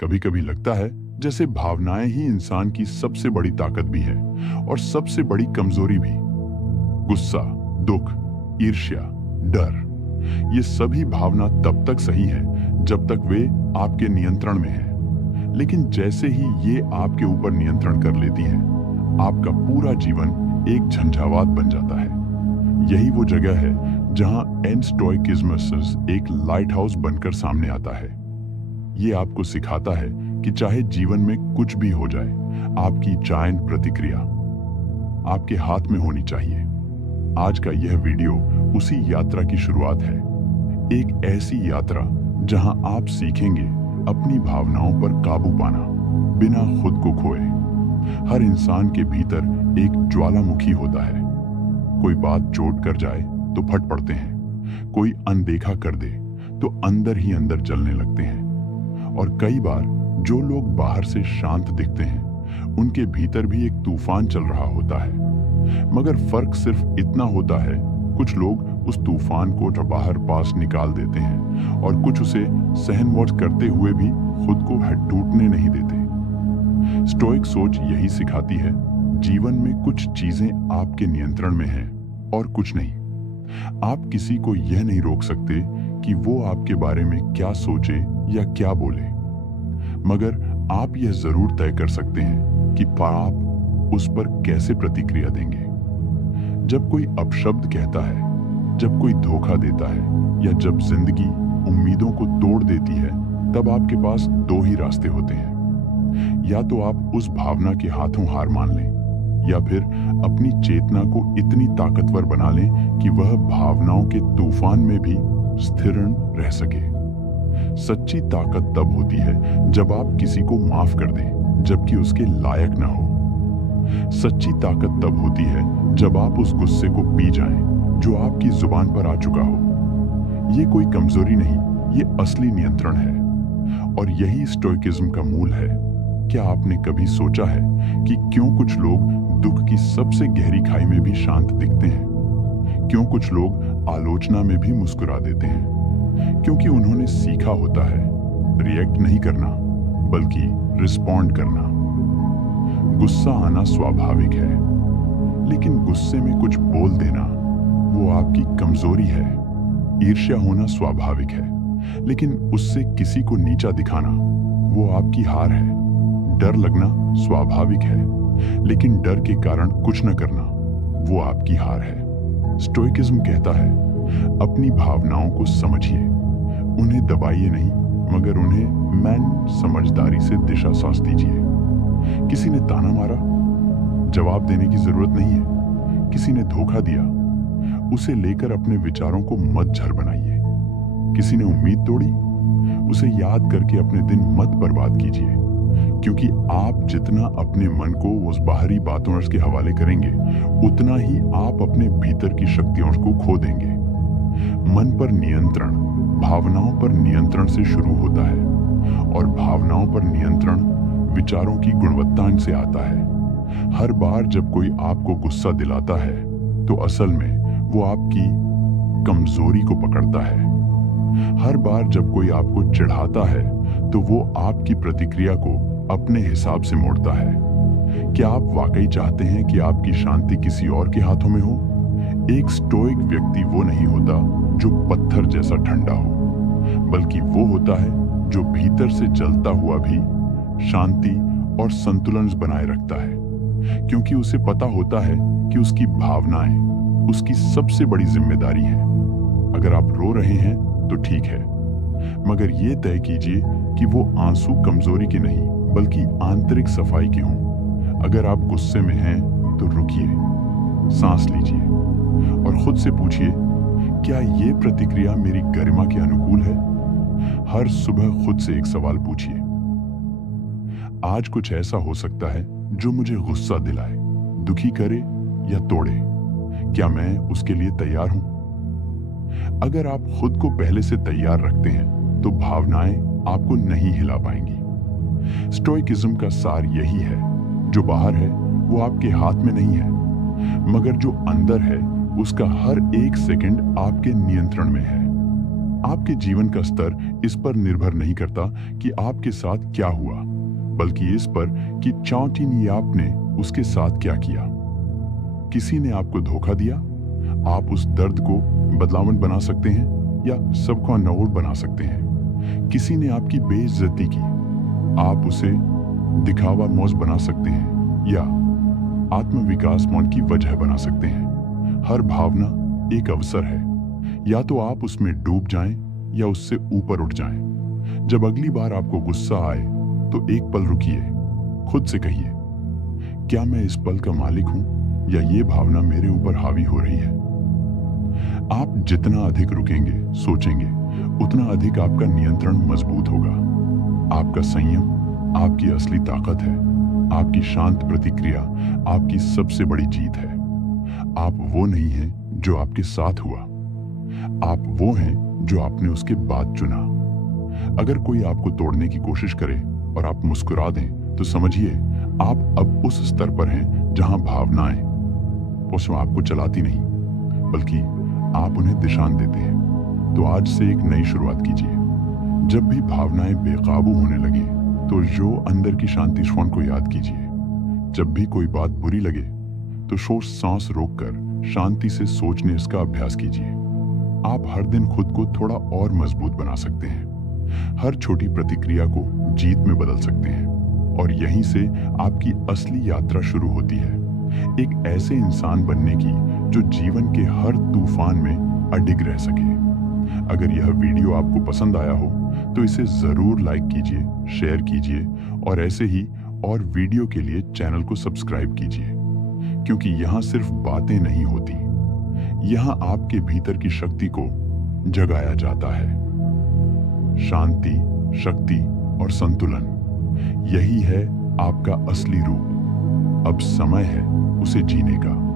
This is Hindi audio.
कभी कभी लगता है जैसे भावनाएं ही इंसान की सबसे बड़ी ताकत भी है और सबसे बड़ी कमजोरी भी। गुस्सा, दुख, ईर्ष्या, डर, ये सभी भावना तब तक सही है जब तक वे आपके नियंत्रण में है। लेकिन जैसे ही ये आपके ऊपर नियंत्रण कर लेती हैं, आपका पूरा जीवन एक झंझावात बन जाता है। यही वो जगह है जहां एनस्टोइकिज्मस एक लाइट हाउस बनकर सामने आता है। ये आपको सिखाता है कि चाहे जीवन में कुछ भी हो जाए, आपकी चायन प्रतिक्रिया आपके हाथ में होनी चाहिए। आज का यह वीडियो उसी यात्रा की शुरुआत है, एक ऐसी यात्रा जहां आप सीखेंगे अपनी भावनाओं पर काबू पाना बिना खुद को खोए। हर इंसान के भीतर एक ज्वालामुखी होता है। कोई बात चोट कर जाए तो फट पड़ते हैं, कोई अनदेखा कर दे तो अंदर ही अंदर जलने लगते हैं। और कई बार जो लोग बाहर से शांत दिखते हैं, उनके भीतर भी एक तूफान चल रहा होता है। मगर फर्क सिर्फ इतना होता है, कुछ लोग उस तूफान को बाहर पास निकाल देते हैं और कुछ उसे सहन करते हुए भी खुद को टूटने नहीं देते। स्टोइक सोच यही सिखाती है, जीवन में कुछ चीजें आपके नियंत्रण में हैं और कुछ नहीं। आप किसी को यह नहीं रोक सकते कि वो आपके बारे में क्या सोचे या क्या बोले, मगर आप यह जरूर तय कर सकते हैं कि आप उस पर कैसे प्रतिक्रिया देंगे। जब कोई अपशब्द कहता है, जब कोई धोखा देता है या जब जिंदगी उम्मीदों को तोड़ देती है, तब आपके पास दो ही रास्ते होते हैं। या तो आप उस भावना के हाथों हार मान लें, या फिर अपनी चेतना को इतनी ताकतवर बना लें कि वह भावनाओं के तूफान में भी स्थिर रह सके। सच्ची ताकत तब होती है जब आप किसी को माफ कर दें जबकि उसके लायक ना हो। सच्ची ताकत तब होती है जब आप उस गुस्से को पी जाएं जो आपकी जुबान पर आ चुका हो। ये कोई कमजोरी नहीं, ये असली नियंत्रण है। और यही स्टोइकिज्म का मूल है। क्या आपने कभी सोचा है कि क्यों कुछ लोग दुख की सबसे गहरी खाई में भी शांत दिखते हैं? क्यों कुछ लोग आलोचना में भी मुस्कुरा देते हैं? क्योंकि उन्होंने सीखा होता है रिएक्ट नहीं करना, बल्कि रिस्पॉन्ड करना। गुस्सा आना स्वाभाविक है, लेकिन गुस्से में कुछ बोल देना वो आपकी कमजोरी है। ईर्ष्या होना स्वाभाविक है, लेकिन उससे किसी को नीचा दिखाना वो आपकी हार है। डर लगना स्वाभाविक है, लेकिन डर के कारण कुछ न करना वो आपकी हार है। स्टोइकिज्म कहता है, अपनी भावनाओं को समझिए, उन्हें दबाइए नहीं, मगर उन्हें समझदारी से दिशा सांस दीजिए। किसी ने ताना मारा, जवाब देने की जरूरत नहीं है। किसी ने धोखा दिया, उसे लेकर अपने विचारों को मत झर बनाइए। किसी ने उम्मीद तोड़ी, उसे याद करके अपने दिन मत बर्बाद कीजिए, क्योंकि आप जितना अपने मन को उस बाहरी बातों के हवाले करेंगे, उतना ही आप अपने भीतर की शक्तियों को खो देंगे। मन पर नियंत्रण भावनाओं पर नियंत्रण से शुरू होता है, और भावनाओं पर नियंत्रण विचारों की गुणवत्ता से आता है। हर बार जब कोई आपको गुस्सा दिलाता है, तो असल में वो आपकी कमजोरी को पकड़ता है। हर बार जब कोई आपको चिढ़ाता है, तो वो आपकी प्रतिक्रिया को अपने हिसाब से मोड़ता है। क्या आप वाकई चाहते हैं कि आपकी शांति किसी और के हाथों में हो? एक स्टोइक व्यक्ति वो नहीं होता जो पत्थर जैसा ठंडा हो, बल्कि वो होता है जो भीतर से जलता हुआ भी शांति और संतुलन बनाए रखता है, क्योंकि उसे पता होता है कि उसकी भावनाएं उसकी सबसे बड़ी जिम्मेदारी है। अगर आप रो रहे हैं तो ठीक है, मगर ये तय कीजिए कि वो आंसू कमजोरी के नहीं, बल्कि आंतरिक सफाई के हों। अगर आप गुस्से में हैं तो रुकिए, सांस लीजिए और खुद से पूछिए, क्या ये प्रतिक्रिया मेरी गरिमा के अनुकूल है? हर सुबह खुद से एक सवाल पूछिए, आज कुछ ऐसा हो सकता है जो मुझे गुस्सा दिलाए, दुखी करे या तोड़े। क्या मैं उसके लिए तैयार हूं? अगर आप खुद को पहले से तैयार रखते हैं, तो भावनाएं आपको नहीं हिला पाएंगी। स्टोइकिज्म का सार यही है, जो बाहर है वो आपके हाथ में नहीं है, मगर जो अंदर है उसका हर एक सेकंड आपके नियंत्रण में है। आपके जीवन का स्तर इस पर निर्भर नहीं करता कि आपके साथ क्या हुआ, बल्कि इस पर कि चौटिन आपने उसके साथ क्या किया। किसी ने आपको धोखा दिया, आप उस दर्द को बदलावन बना सकते हैं या सबको नोट बना सकते हैं। किसी ने आपकी बेइज्जती की, आप उसे दिखावा मौज बना सकते हैं या आत्मविकास मौन की वजह बना सकते हैं। हर भावना एक अवसर है, या तो आप उसमें डूब जाएं या उससे ऊपर उठ जाएं। जब अगली बार आपको गुस्सा आए तो एक पल रुकिए, खुद से कहिए, क्या मैं इस पल का मालिक हूं या ये भावना मेरे ऊपर हावी हो रही है। आप जितना अधिक रुकेंगे, सोचेंगे, उतना अधिक आपका नियंत्रण मजबूत होगा। आपका संयम आपकी असली ताकत है। आपकी शांत प्रतिक्रिया आपकी सबसे बड़ी जीत है। आप वो नहीं हैं जो आपके साथ हुआ, आप वो हैं जो आपने उसके बाद चुना। अगर कोई आपको तोड़ने की कोशिश करे और आप मुस्कुरा दें, तो समझिए आप अब उस स्तर पर हैं जहां भावनाएं उसमें आपको चलाती नहीं, बल्कि आप उन्हें दिशा देते हैं। तो आज से एक नई शुरुआत कीजिए। जब भी भावनाएं बेकाबू होने लगे, तो जो अंदर की शांति श्वान को याद कीजिए। जब भी कोई बात बुरी लगे, तो सांस रोककर शांति से सोचने इसका अभ्यास कीजिए। आप हर दिन खुद को थोड़ा और मजबूत बना सकते हैं। हर छोटी प्रतिक्रिया को जीत में बदल सकते हैं, और यहीं से आपकी असली यात्रा शुरू होती है, एक ऐसे इंसान बनने की जो जीवन के हर तूफान में अडिग रह सके। अगर यह वीडियो आपको पसंद आया हो तो इसे जरूर लाइक कीजिए, शेयर कीजिए, और ऐसे ही और वीडियो के लिए चैनल को सब्सक्राइब कीजिए, क्योंकि यहाँ सिर्फ बातें नहीं होती, यहाँ आपके भीतर की शक्ति को जगाया जाता है। शांति, शक्ति और संतुलन, यही है आपका असली रूप। अब समय है उसे जीने का।